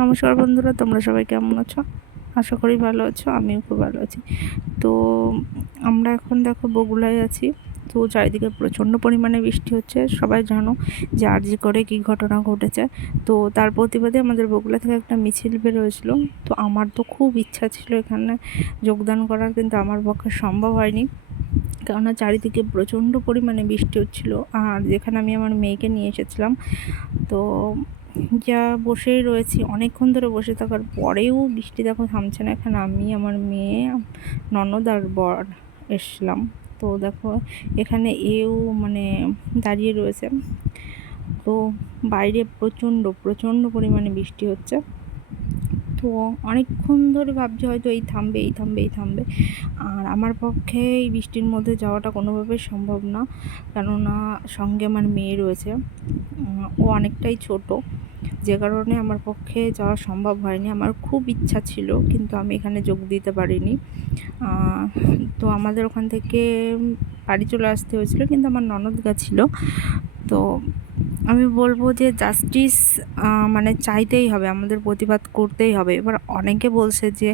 নমস্কার বন্ধুরা, তোমরা সবাই কেমন আছো? আশা করি ভালো আছো। আমিও খুব ভালো আছি। তো আমরা এখন দেখো বগুড়ায় আছি। তো চারিদিকে প্রচণ্ড পরিমাণে বৃষ্টি হচ্ছে। সবাই জানো যে আরজি করে কী ঘটনা ঘটেছে। তো তার প্রতিবাদে আমাদের বগুড়া থেকে একটা মিছিল বেরোয়েছিল। তো আমার তো খুব ইচ্ছা ছিল এখানে যোগদান করার, কিন্তু আমার পক্ষে সম্ভব হয়নি, কেননা চারিদিকে প্রচণ্ড পরিমাণে বৃষ্টি হচ্ছিল। আর যেখানে আমি আমার মেয়েকে নিয়ে এসেছিলাম, তো যা বসেই রয়েছি, অনেকক্ষণ ধরে বসে থাকার পরেও বৃষ্টি দেখো থামছে না। এখানে আমি, আমার মেয়ে, ননদ আর বর এসলাম। তো দেখো এখানে এও দাঁড়িয়ে রয়েছে। তো বাইরে প্রচণ্ড প্রচণ্ড পরিমাণে বৃষ্টি হচ্ছে। তো অনেকক্ষণ ধরে ভাবছি হয়তো এই থামবে এই থামবে এই থামবে। আর আমার পক্ষে এই বৃষ্টির মধ্যে যাওয়াটা কোনোভাবেই সম্ভব না, কেননা সঙ্গে আমার মেয়ে রয়েছে। ও অনেকটাই ছোট, যে কারণে আমার পক্ষে যাওয়া সম্ভব হয়নি। আমার খুব ইচ্ছা ছিল, কিন্তু আমি এখানে যোগ দিতে পারিনি। তো আমাদের ওখান থেকে বাড়ি চলে আসতে হয়েছিল, কিন্তু আমার ননদ গেছিলো। তো আমি বলবো যে জাস্টিস চাইতেই হবে, আমাদের প্রতিবাদ করতেই হবে। এবার অনেকে বলছে যে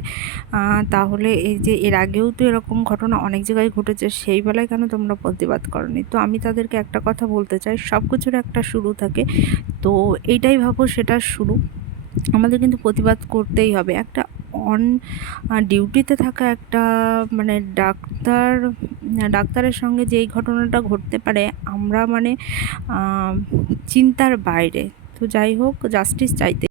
তাহলে এই যে এর আগেও তো এরকম ঘটনা অনেক জায়গায় ঘটেছে, সেই বেলায় কেন তোমরা প্রতিবাদ করনি? তো আমি তাদেরকে একটা কথা বলতে চাই, সব কিছুর একটা শুরু থাকে। তো এইটাই ভাবো সেটা শুরু। আমাদের কিন্তু প্রতিবাদ করতেই হবে। একটা অন ডিউটিতে থাকা একটা ডাক্তারের সঙ্গে যে এই ঘটনাটা ঘটতে পারে, আমরা চিন্তার বাইরে। তো যাই হোক, জাস্টিস চাইতে